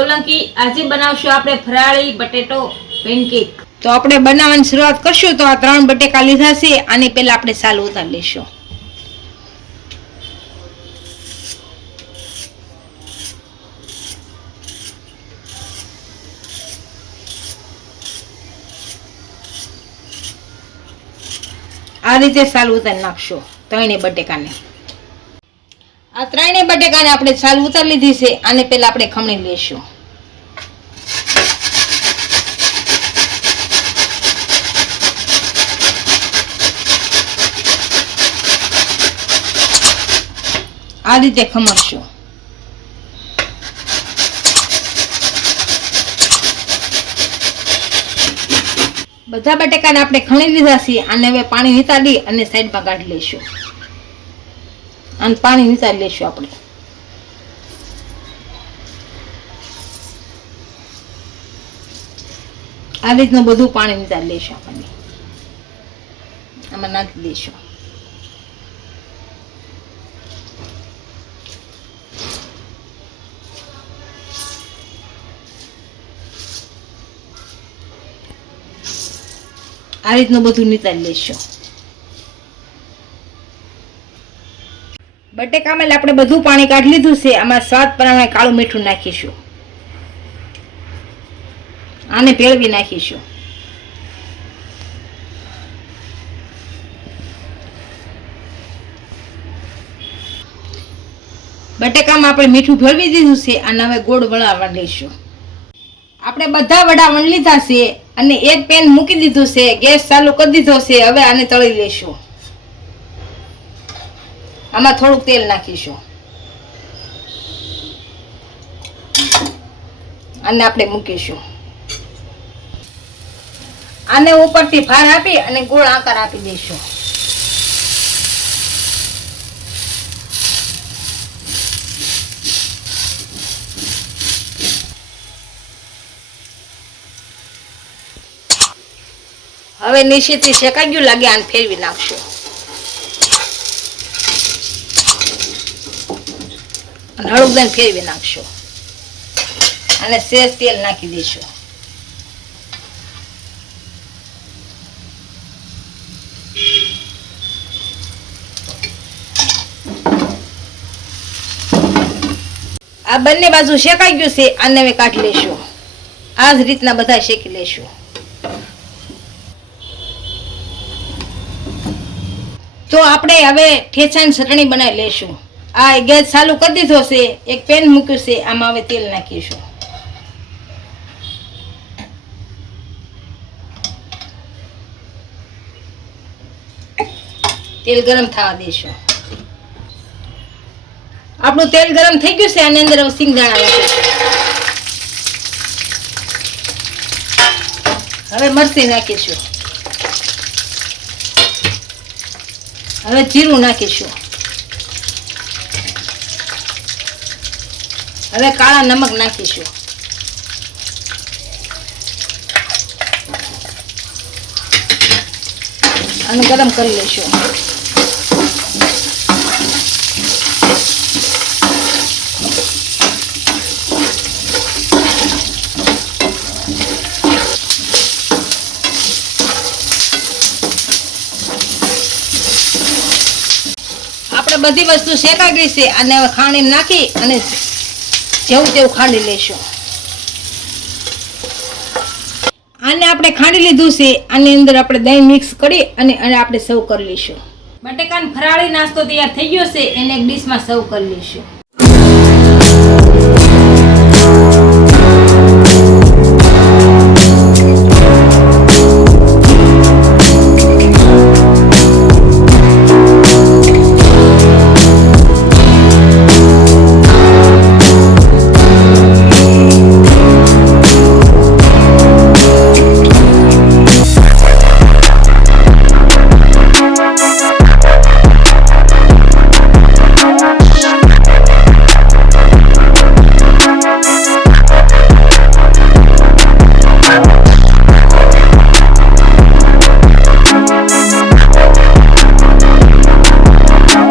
સોલંકી। આજે બનાવશું આપણે ફરાળી બટેટો પેનકેક। તો આપણે બનાવવાની શરૂઆત કરશું। તો આ 3 બટેકા લીધા છે, આની પહેલા આપણે સાલ ઉતારી લઈશું। આ રીતે સાલ ઉતારી નાખશું ત્રણેય બટેકાને। આ ત્રણેય બટેકાને આપણે સાલ ઉતારી લીધી છે, આને પહેલા આપણે ખમણી લઈશું। આ રીતે ખમણશું। બધા બટેકાને આપણે ખમણી લીધા છે, આને હવે પાણી નિતારી અને સાઈડમાં કાઢી લઈશું। અને પાણી નિતારી લઈશું આપણે। આ રીતનું બધું પાણી નિતારી લઈશું આપણે। આમાં નાખી દઈશું। આ રીતનું બધું નિતારી લઈશું। બટેકામાં આપણે બધું પાણી કાઢી લીધું છે। આમાં સ્વાદ પ્રમાણે કાળું મીઠું નાખીશું। આને ભેળવી નાખીશું। બટેકામાં આપણે મીઠું ભેળવી દીધું છે, અને હવે ગોળ વળાવવા લઈશું। આપણે બધા વડા વણ લીધા છે અને એક પેન મૂકી દીધું છે, ગેસ ચાલુ કરી દીધો છે। હવે આને તળી લઈશું। આમાં થોડુંક તેલ નાખીશું અને આપણે મૂકીશું। આને ઉપરથી ભાર આપી અને ગોળ આકાર આપી દઈશું। હવે નીચેથી શેકાઈ ગયું લાગે, આને ફેરવી નાખશું અને હળવું ફેરવી નાખશું અને સેજ તેલ નાખી દઈશું। આ બંને બાજુ શેકાઈ ગયું છે, આને હવે કાઢી લઈશું। આ જ રીતના બધા શેકી લઈશું। તો આપણે હવે ઠેચાની ચટણી બનાવી લઈશું। આ ગેસ ચાલુ કરી દીધો છે, એક પેન મૂક્યું છે, આમાં હવે તેલ નાખીશું। તેલ ગરમ થવા દઈશું। આપણું તેલ ગરમ થઈ ગયું છે, આની અંદર હવે સિંગદાણા નાખીશું। હવે મરચી નાખીશું। હવે જીરું નાખીશું। હવે કાળા નમક નાખીશું। અને ગરમ કરી લઈશું। આપણે બધી વસ્તુ શેકાઈ ગઈ છે, અને હવે ખાંડી નાખી અને જેવું તેવું ખાંડી લઈશું। આને આપણે ખાંડી લીધું છે, આની અંદર આપણે દહીં મિક્સ કરી અને આપણે સર્વ કરી લઈશું। બટેકાનો ફરાળી નાસ્તો તૈયાર થઈ ગયો છે, એને એક ડીશમાં સર્વ કરી લઈશું।